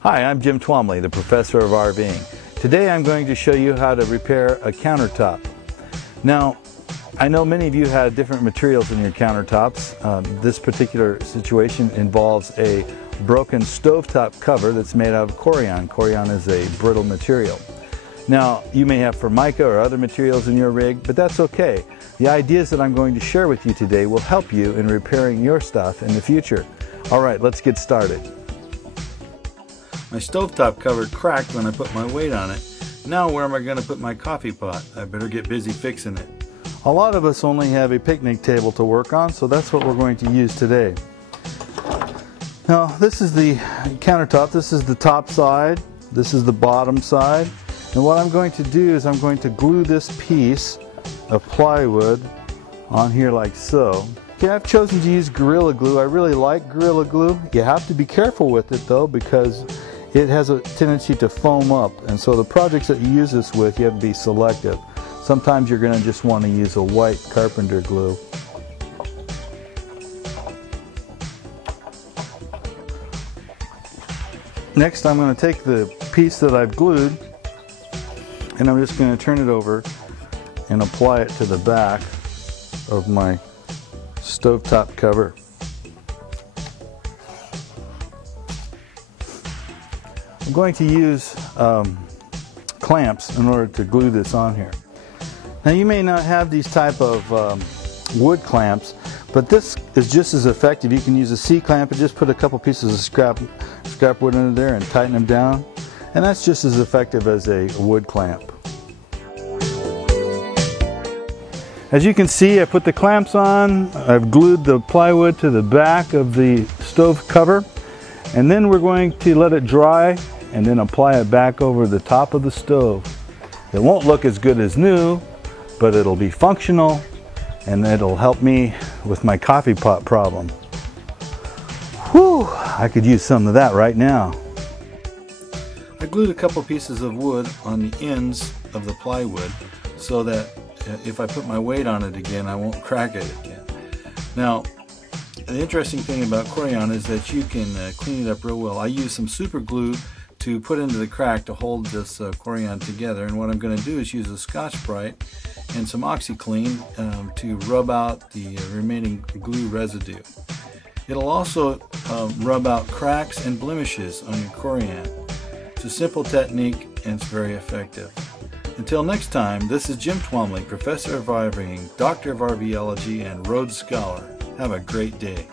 Hi, I'm Jim Twomley, the Professor of RVing. Today I'm going to show you how to repair a countertop. Now, I know many of you have different materials in your countertops. This particular situation involves a broken stovetop cover that's made out of Corian. Corian is a brittle material. Now, you may have Formica or other materials in your rig, but that's okay. The ideas that I'm going to share with you today will help you in repairing your stuff in the future. All right, let's get started. My stovetop cover cracked when I put my weight on it. Now where am I going to put my coffee pot? I better get busy fixing it. A lot of us only have a picnic table to work on, so that's what we're going to use today. Now this is the countertop. This is the top side. This is the bottom side. And what I'm going to do is I'm going to glue this piece of plywood on here like so. Okay, I've chosen to use Gorilla Glue. I really like Gorilla Glue. You have to be careful with it though, because it has a tendency to foam up, and so the projects that you use this with, you have to be selective. Sometimes you're going to just want to use a white carpenter glue. Next, I'm going to take the piece that I've glued and I'm just going to turn it over and apply it to the back of my stovetop cover. I'm going to use clamps in order to glue this on here. Now you may not have these type of wood clamps, but this is just as effective. You can use a C-clamp and just put a couple pieces of scrap wood under there and tighten them down, and that's just as effective as a wood clamp. As you can see, I put the clamps on. I've glued the plywood to the back of the stove cover, and then we're going to let it dry and then apply it back over the top of the stove. It won't look as good as new, but it'll be functional and it'll help me with my coffee pot problem. Whew, I could use some of that right now. I glued a couple pieces of wood on the ends of the plywood so that if I put my weight on it again, I won't crack it again. Now, the interesting thing about Corian is that you can clean it up real well. I use some super glue to put into the crack to hold this Corian together, and what I'm going to do is use a Scotch-Brite and some OxyClean to rub out the remaining glue residue. It'll also rub out cracks and blemishes on your Corian. It's a simple technique and it's very effective. Until next time, this is Jim Twomley, Professor of RVing, Doctor of RVology, and Rhodes Scholar. Have a great day.